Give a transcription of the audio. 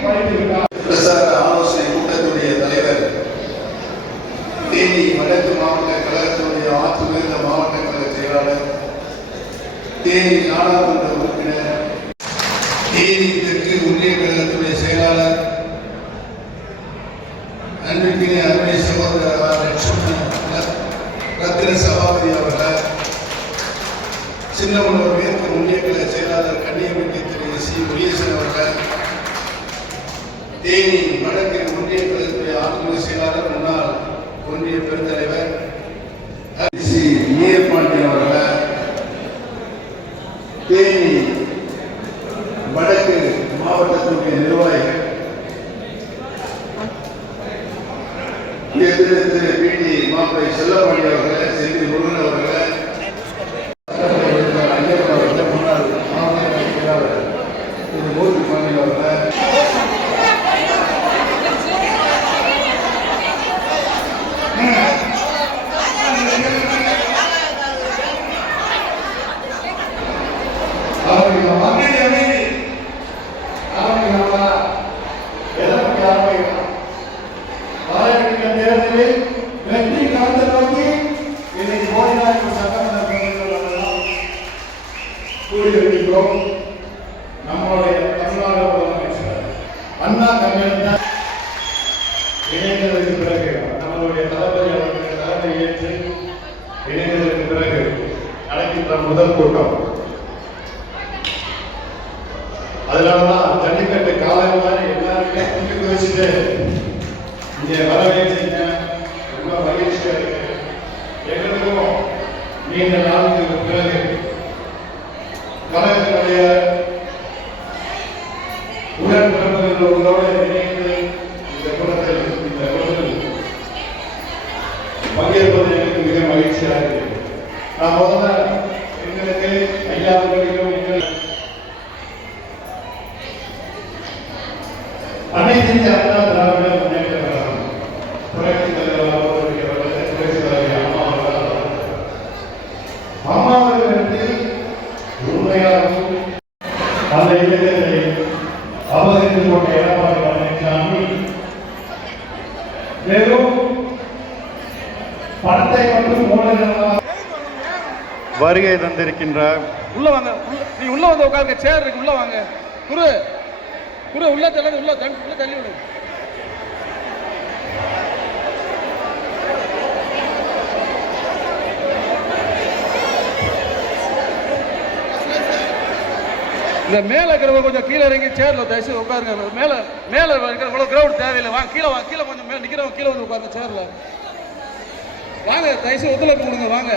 பிரசார ஆலோசனை கூட்டத்துடைய தலைவர், தேனி வடக்கு மாவட்ட கழகத்தினுடைய ஆற்றுமிகுந்த மாவட்ட கழக செயலாளர், தேனி நாடாளுமன்ற உறுப்பினர், தேனி தெற்கு ஒன்றிய கழகத்துடைய செயலாளர், அன்பிற்கினே அருமை சகோதரர் ரத்தின சபாபதி அவர்கள், சின்னமனூர் மேற்கு ஒன்றிய கழக செயலாளர் கன்னியப்பட்டி திரு சி முருகேசன் அவர்கள், தேனி வடக்கு ஒன்றிய கழகத்துடைய ஆற்றுமிகு செயலாளர், முன்னாள் ஒன்றிய பெருந்தலைவர் சி பாண்டியன் அவர்கள், தேனி வடக்கு மாவட்டத்தினுடைய நிர்வாகிகள், திரு பிடி மாப்பிளை செல்லப்பாண்டி அவர்களை, செல்வி முருகன் அவர்களை, ஐயப்பன் அவர்களை, முன்னாள் மாவட்ட செயலாளர் திரு மூர்த்தி பாண்டியன் அவர்களை, வெற்றி காந்த நோக்கி இன்னைக்கு மோதிநாயகம் சட்டமன்ற கூறியிருக்கிறோம். நம்மளுடைய தமிழ்நாடு முதலமைச்சர் அண்ணா கம்யூனிஸ்ட் இணைந்ததற்கு பிறகு, நம்மளுடைய தளபதி அவர்களுடைய தலைமை ஏற்று இணைந்ததற்கு பிறகு நடக்கின்ற முதல் கூட்டம். அதனாலதான் ஜல்லிக்கட்டு காலம் மாதிரி எல்லாருமே கூட்டி வச்சுட்டு இங்கே வரவேற்றீங்க. ரொம்ப மகிழ்ச்சியா இருக்கு. எங்களுக்கும் நீண்ட நாளுக்கு பிறகு கழகத்தினுடைய உடன்பிறந்தவர்களோடு இணைந்து இந்த கூட்டத்தில் பங்கேற்பது எனக்கு மிக மகிழ்ச்சியாக இருக்கு. நான் முதல்ல எங்களுக்கு ஐயாவுக்கும் அனைத்து இந்திய அண்ணா திராவிட முன்னேற்ற கழகம் புரட்சி தலைவர் அம்மாவர்கள் உண்மையாகவும் அந்த இளைஞர்களை அவதரித்துக் கொண்ட எடப்பாடி பழனிசாமி வெறும் பணத்தை மட்டும் மூலதனமாக வருகை தந்திருக்கின்றார். உள்ள வாங்க, நீ உள்ள வந்து உட்காருங்க, சேர் இருக்கு, உள்ள வாங்க. குரு குரு உள்ள தள்ளது, உள்ள தள்ளி விடு. இந்த மேல இருக்கிறவங்க கொஞ்சம் கீழே இறங்கி சேர்ல தயவுசெய்து உட்காருங்க. மேல இருக்கிற இவ்வளவு கிரௌட் தேவையில்லை. வாங்க கீழே வாங்க, கீழே கொஞ்சம் நிக்கிறவங்க கீழே வந்து உட்காருங்க சேர்ல. வாங்க தயவுசெய்து ஒத்துழைப்பு கொடுங்க. வாங்க.